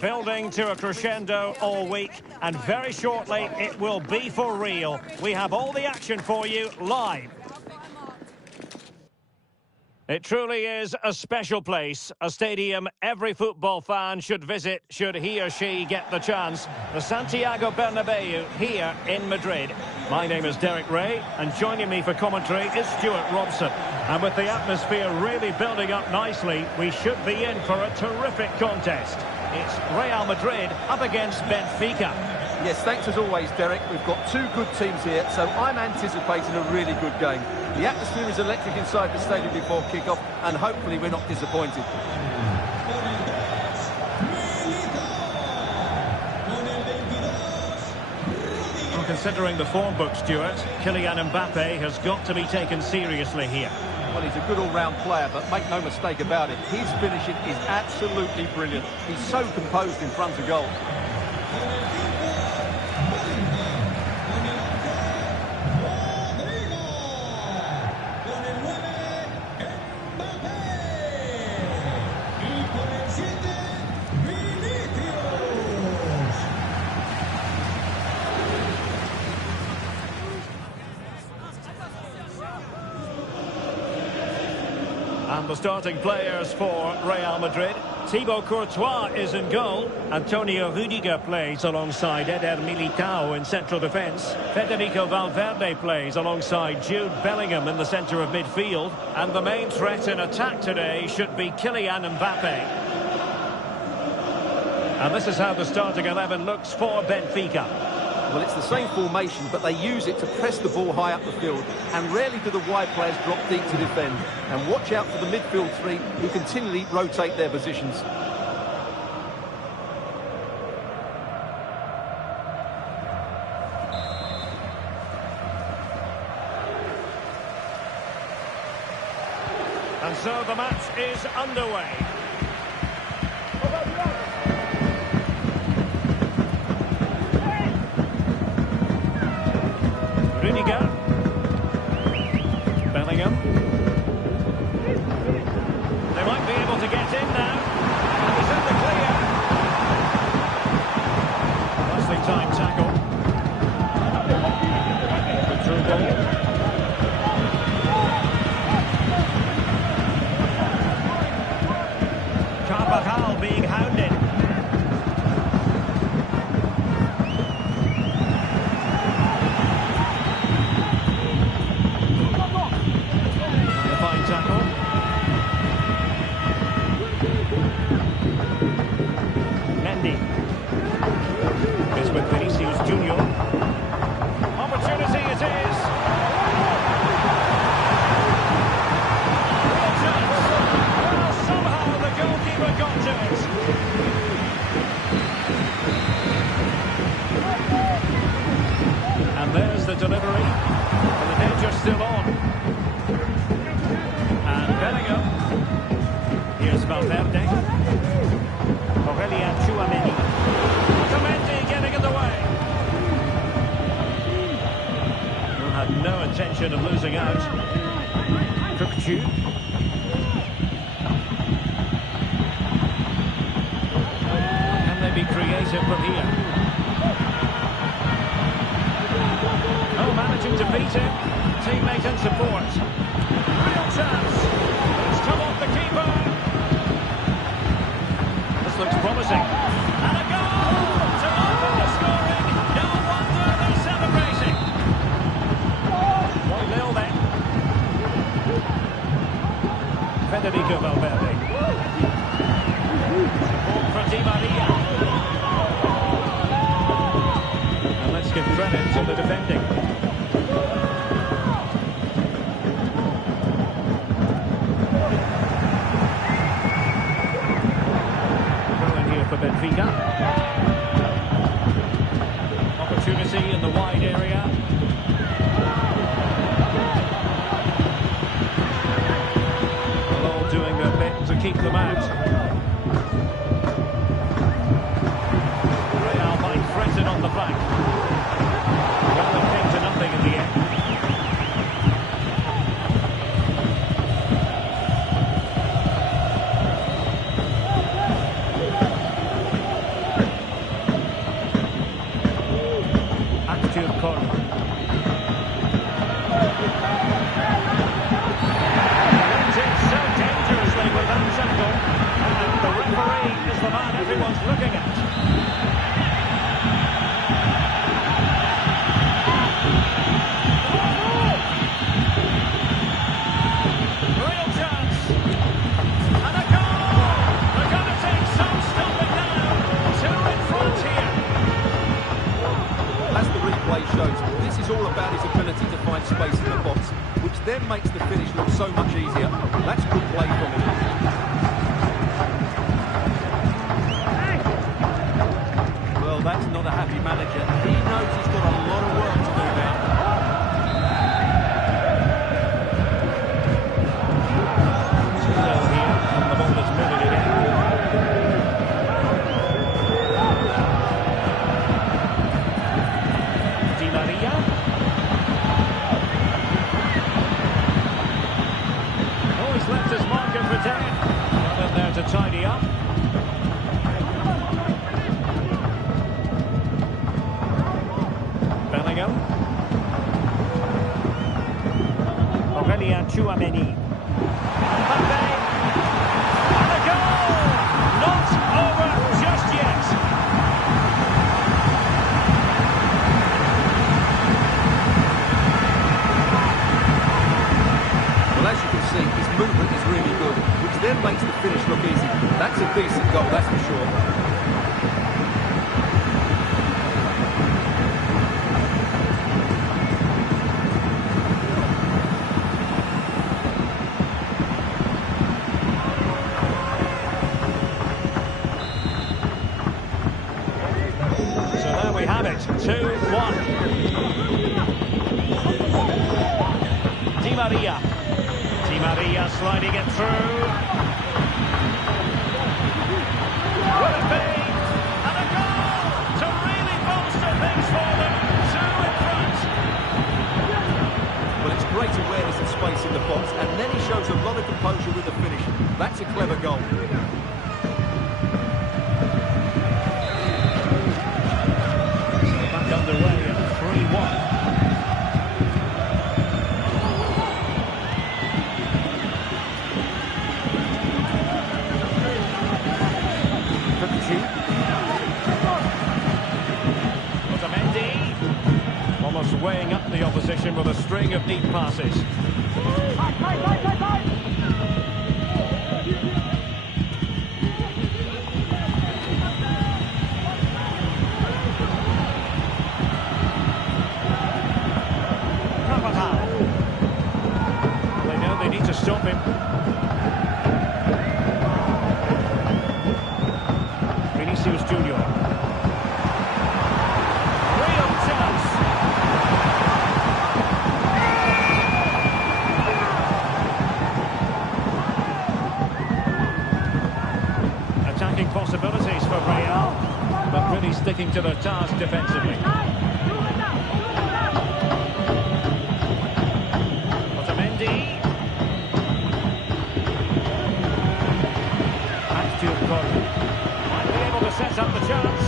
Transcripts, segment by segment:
building to a crescendo all week, and very shortly it will be for real. We have all the action for you live. It truly is a special place, a stadium every football fan should visit should he or she get the chance. The Santiago Bernabeu here in Madrid. My name is Derek Ray, and joining me for commentary is Stuart Robson. And with the atmosphere really building up nicely, we should be in for a terrific contest. It's Real Madrid up against Benfica. Yes, thanks as always, Derek. We've got two good teams here, so I'm anticipating a really good game. The atmosphere is electric inside the stadium before kick-off, and hopefully we're not disappointed. Well, considering the form book, Stuart, Kylian Mbappe has got to be taken seriously here. Well, he's a good all-round player, but make no mistake about it, his finishing is absolutely brilliant. He's so composed in front of goal. And the starting players for Real Madrid. Thibaut Courtois is in goal. Antonio Rudiger plays alongside Eder Militao in central defence. Federico Valverde plays alongside Jude Bellingham in the centre of midfield. And the main threat in attack today should be Kylian Mbappe. And this is how the starting 11 looks for Benfica. Well, it's the same formation, but they use it to press the ball high up the field, and rarely do the wide players drop deep to defend. And watch out for the midfield three, who continually rotate their positions. And so the match is underway. Rudiger. Bellingham. They might be able to get in now. And he's in the clear. Nicely timed tackle. The through ball. Carvajal being hounded. And there's the delivery, and the danger's still on. And Bellingham. Here's Valverde. Aurelian Tchouameni. Otamendi getting in the way. Had no intention of losing out. Cookchu. Can they be creative from here? Oh, managing to beat him. Teammate and support. Real chance. It's come off the keeper. This looks promising. And a goal to open the scoring. No wonder they're celebrating. 1-0 then. Federico Valverde. Support for Di Maria. And let's give credit to the defending. For Benfica. Opportunity in the wide area. They're all doing their bit to keep them out. Real might threaten on the flank. Well, it came to nothing in the end. is the man everyone's looking at. Real chance. And a goal! They're going to take some stopping now. Two in front here. As the replay shows, this is all about his ability to find space in the box, which then makes the finish look so much easier. That's good play from him. Well, that's not a happy manager. He knows he's got a lot of work to do now. Still here, and the ball is moving again. Di Maria. Oh, he's left his marker for dead. Nothing there to tidy up. Bellingham. Aurelien Tchouameni. Mbappe. And a goal! Not over just yet. Well, as you can see, his movement is really good, which then makes the finish look easy. That's a decent goal, that's for sure. So there we have it, 2-1. Di Maria. Di Maria sliding it through. Will it be? And a goal to really bolster things for them. Two in front. Well, it's great awareness of space in the box, and then he shows a lot of composure with the finish. That's a clever goal. Back underway at 3-1. Almost weighing up the opposition with a string of neat passes. They know they need to stop him. Vinicius Junior. Real chance. Attacking possibilities for Real, but really sticking to their task defensively. Might be able to set up the chance.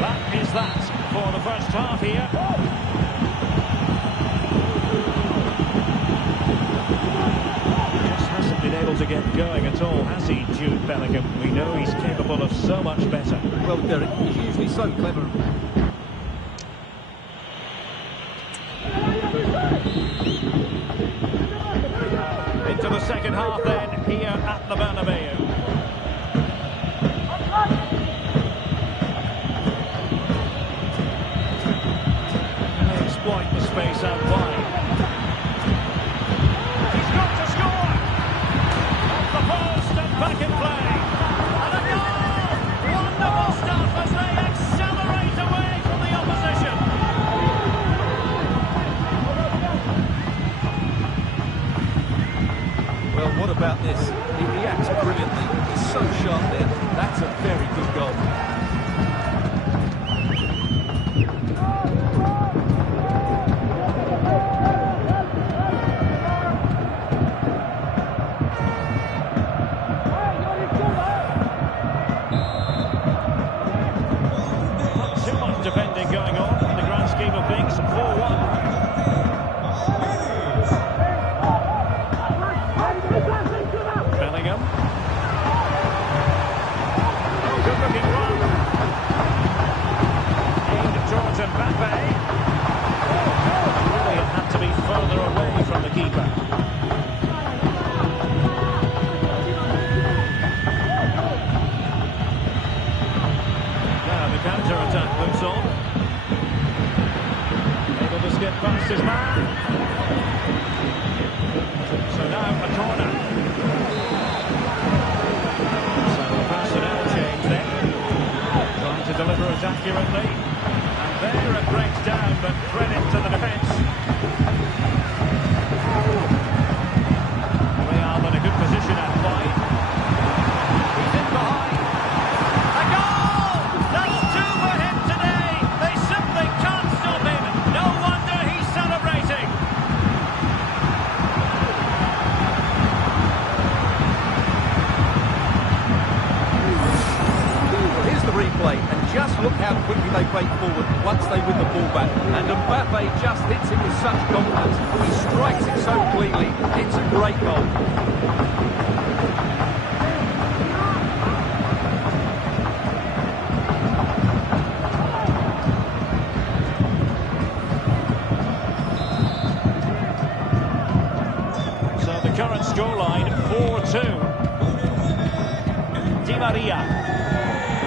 That is that for the first half here. Just hasn't been able to get going at all, has he, Jude Bellingham? We know he's capable of so much better. Well, Derek, he's usually so clever. Into the second half then, here at the Bernabeu. They exploit the space out wide. He's got to score! Off the post and back in play. And a goal! Wonderful stuff as they accelerate away from the opposition. Well, what about this? He reacts brilliantly. He's so sharp there. That's a very good goal. Not too much defending going on in the grand scheme of things. 4-1. past his man. So now a corner. So a personnel change then. Trying to deliver it accurately. And there it breaks down, but credit to the defence. Real in a good position at wide. He's in behind. A goal! That's two for him today. They simply can't stop him. No wonder he's celebrating. Here's the replay, and just look how quickly they break forward once they win the ball back. And Mbappe just hits it with such confidence. He strikes it so cleanly. It's a great goal. So the current scoreline, 4-2. Di Maria.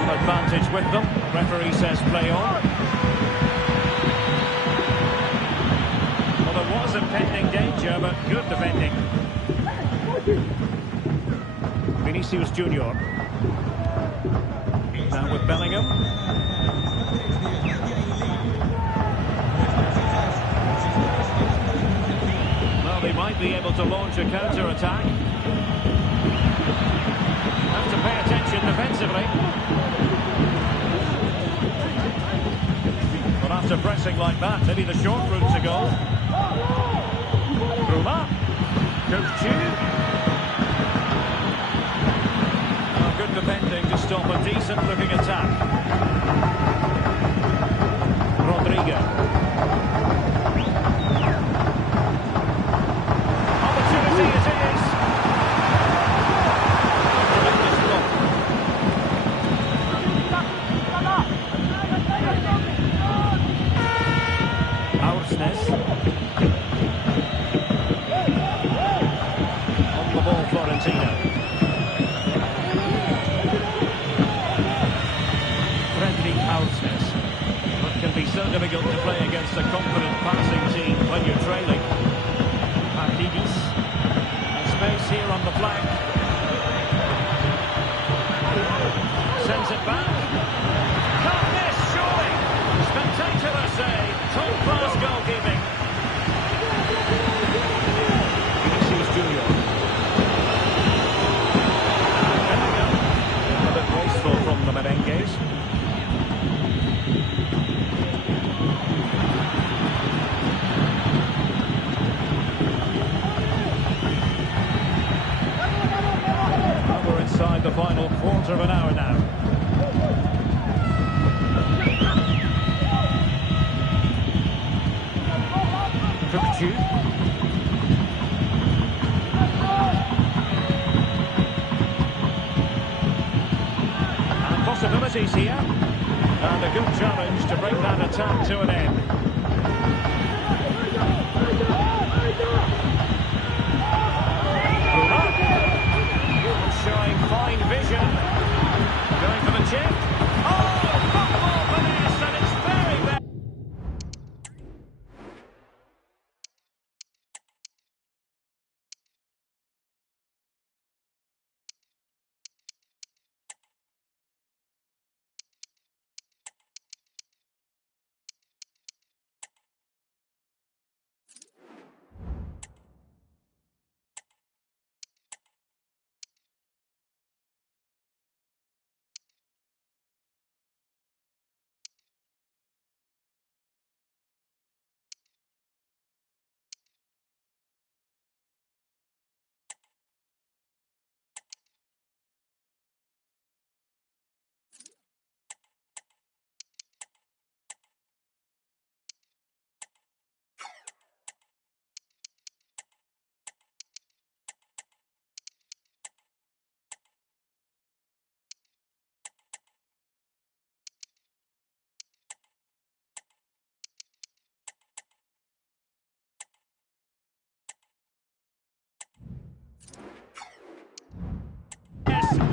Advantage with them. Referee says play on. Well, there was impending danger, but good defending. Vinicius Junior. Now with Bellingham. Well, they might be able to launch a counter-attack. Have to pay attention defensively. But after pressing like that, maybe the short route to goal. Bruma. Oh, good defending to stop a decent-looking attack. Rodrigo. Opportunity it is. On the ball, Florentino. Friendly Houseness. But can be so difficult to play against a confident passing team when you're trailing. Martinez. And space here on the flank. Sends it back. Can't miss, surely. Spectacular save. Top-class goalkeeping. Vinicius Junior. Bellingham. A bit wasteful from the Merengues. Well, we're inside the final quarter of an hour now. And possibilities here. And a good challenge to bring that attack to an end. Showing fine vision. Going for the chip. Oh, football finesse, and it's very bad.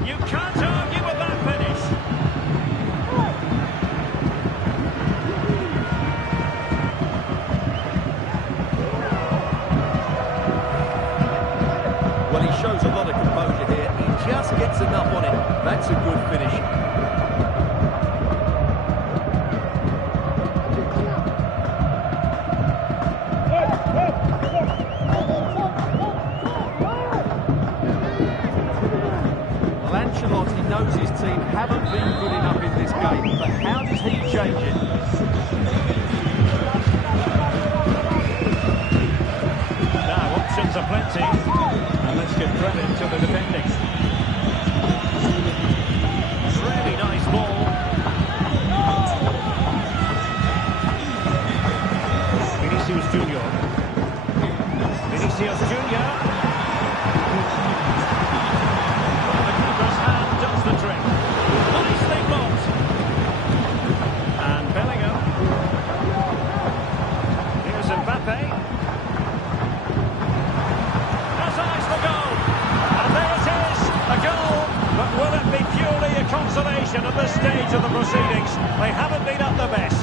You can't argue with that finish. That's enough on it. That's a good finish. Well, Ancelotti knows his team haven't been good enough in this game, but how does he change it? Now, options are plenty, and let's give credit to the defending. Really nice ball. Vinicius Junior. Vinicius Junior. Well, the keeper's hand does the trick. Nicely blocked. And Bellingham. Here's Mbappe. Has eyes for goal. And there it is, a goal. But will it be purely a consolation at this stage of the proceedings? They haven't been at their best.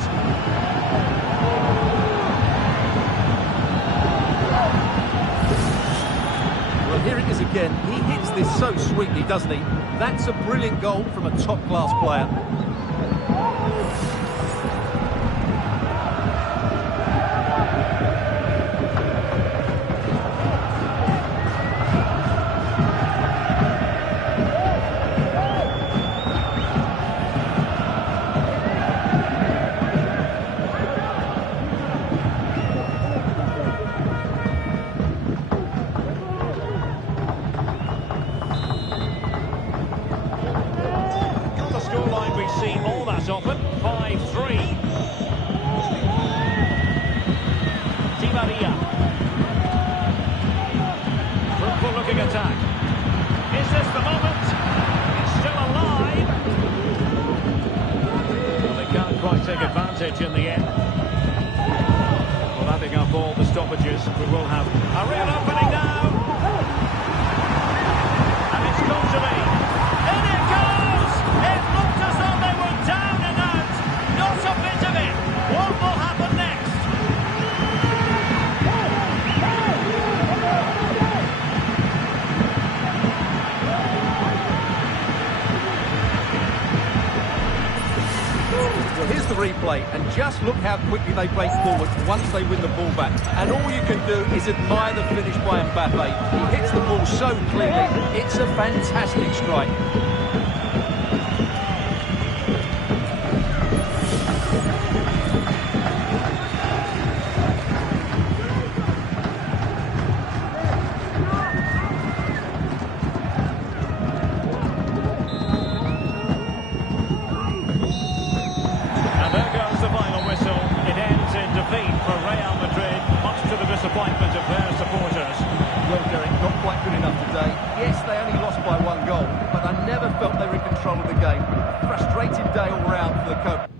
Well, here it is again. He hits this so sweetly, doesn't he? That's a brilliant goal from a top-class player. Scoreline we see all that often, 5-3. Di Maria. Fruitful looking attack. Is this the moment? It's still alive. Well, they can't quite take advantage in the end. Well, adding up all the stoppages, we will have a real opening now. And it's got to be. In it goes! It looked as though they were down and out. Not a bit of it. What will happen next? Well, here's the replay, and just look how quickly they break forward once they win the ball back. And all you can do is admire the finish by Mbappe. He hits the ball so cleanly. It's a fantastic strike. Madrid, much to the disappointment of their supporters. Well, Derek, not quite good enough today. Yes, they only lost by 1 goal, but I never felt they were in control of the game. Frustrating day all round for the coach.